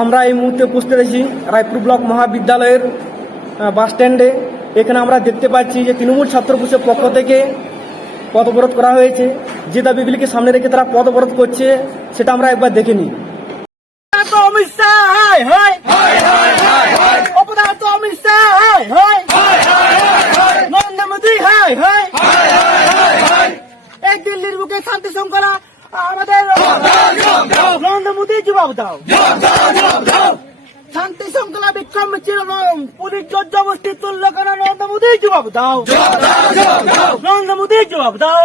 আমরা এই মুহূর্তে উপস্থিত আছি রায়পুর ব্লক মহাবিদ্যালয়ের বাস স্ট্যান্ডে। এখানে আমরা দেখতে পাচ্ছি যে তৃণমূল ছাত্র পরিষদের পক্ষ থেকে পথ অবরোধ করা হয়েছে। যে দাবিগুলিকে সামনে রেখে তারা পথ অবরোধ করছে সেটা আমরা একবার দেখে নিই। অমিত শাহ অপদার্থ অমিত শাহ নরেন্দ্র মোদী এক দিল্লির বুকে শান্তি শৃঙ্খলা আমাদের নরেন্দ্র মোদী জবাব দাও। শান্তি শৃঙ্খলা বিক্ষোভ মিছিল পুলিশ জোর জবরদস্তি তুললো কেন? নরেন্দ্র মোদী জবাব দাও। নরেন্দ্র মোদী জবাব দাও।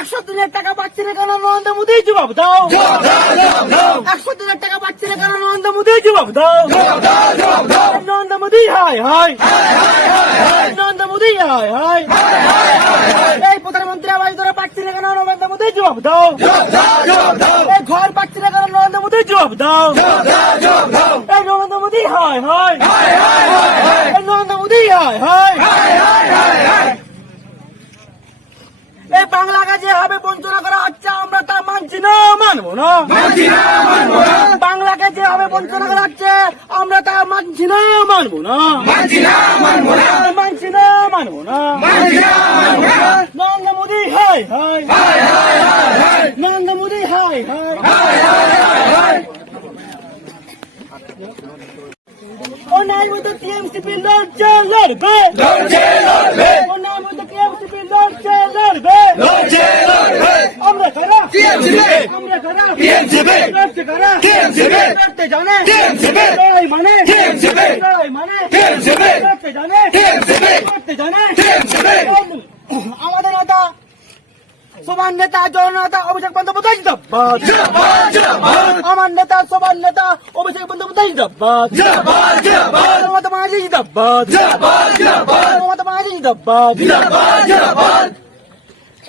100 দিনের টাকা পাচ্ছি না কেন? নরেন্দ্র মোদী জবাব দাও। 100 দিনের টাকা পাচ্ছি না কেন? নরেন্দ্র মোদী জবাব দাও। নরেন্দ্র মোদী নরেন্দ্র মোদী এই প্রধানমন্ত্রী আবাস ধরে পাচ্ছি না কেন? নরেন্দ্র মোদী জবাব দাও। এই ঘর পাচ্ছি না কেন? নরেন্দ্র মোদী জবাব দাও। এই নরেন্দ্র মোদী এই নরেন্দ্র মোদী এই বাংলাকে যেভাবে বঞ্চনা করা হচ্ছে আমরা তা মানছি না, মানবো না। বাংলাকে যেভাবে বঞ্চনা করা হচ্ছে আমরা তা মানছি না, মানবো না। মানছি না, মানবো না। নরেন্দ্র মোদী নরেন্দ্র মোদী অন্যায় মতো টিএমসিপি লড়ছে, লড়বে। অন্যায় মতো টিএমসিপি লড়ছে, লড়বে। আমরা কারা? আমরা কারা? লড়ছে কারা? লড়তে জানে, লড়াই মানে, লড়াই মানে, লড়তে জানে, লড়তে জানে। আমাদের নেতা সবার নেতা জননেতা অভিষেক বন্দ্যোপাধ্যায় জিন্দাবাদ। আমার নেতা সবার নেতা অভিষেক বন্দ্যোপাধ্যায় জিন্দাবাদ। মমতা ব্যানার্জি জিন্দাবাদ। মমতা ব্যানার্জি জিন্দাবাদ।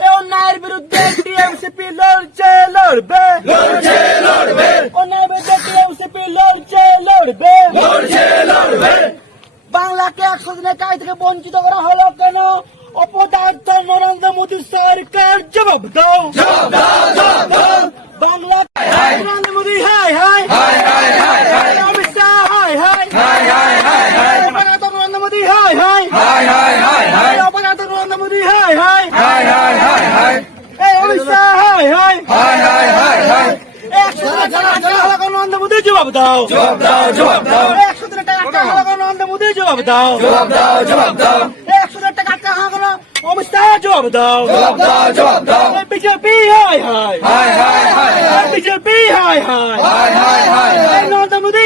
এই অন্যায়ের বিরুদ্ধে টিএমসিপি লড়ছে, লড়বে। অন্যায়ের বিরুদ্ধে টিএমসিপি লড়ছে, লড়বে। বাংলাকে 100 দিনের কাজ থেকে বঞ্চিত করা হলো কেন? অপদার্থ নরেন্দ্র মোদী সরকার জবাব দাও। বাংলা নরেন্দ্র মোদী অমিত শাহ অপদার্থ নরেন্দ্র মোদী অপদার্থ নরেন্দ্র মোদী এই অমিত শাহ 100 দিনের টাকা হলো নরেন্দ্র মোদী জবাব দাও। 100 দিনের টাকা হলো নরেন্দ্র মোদী জবাব দাও। 100 দিনের টাকা হলো অমিত শাহ জবাব দাও। BJP BJP Narendra Modi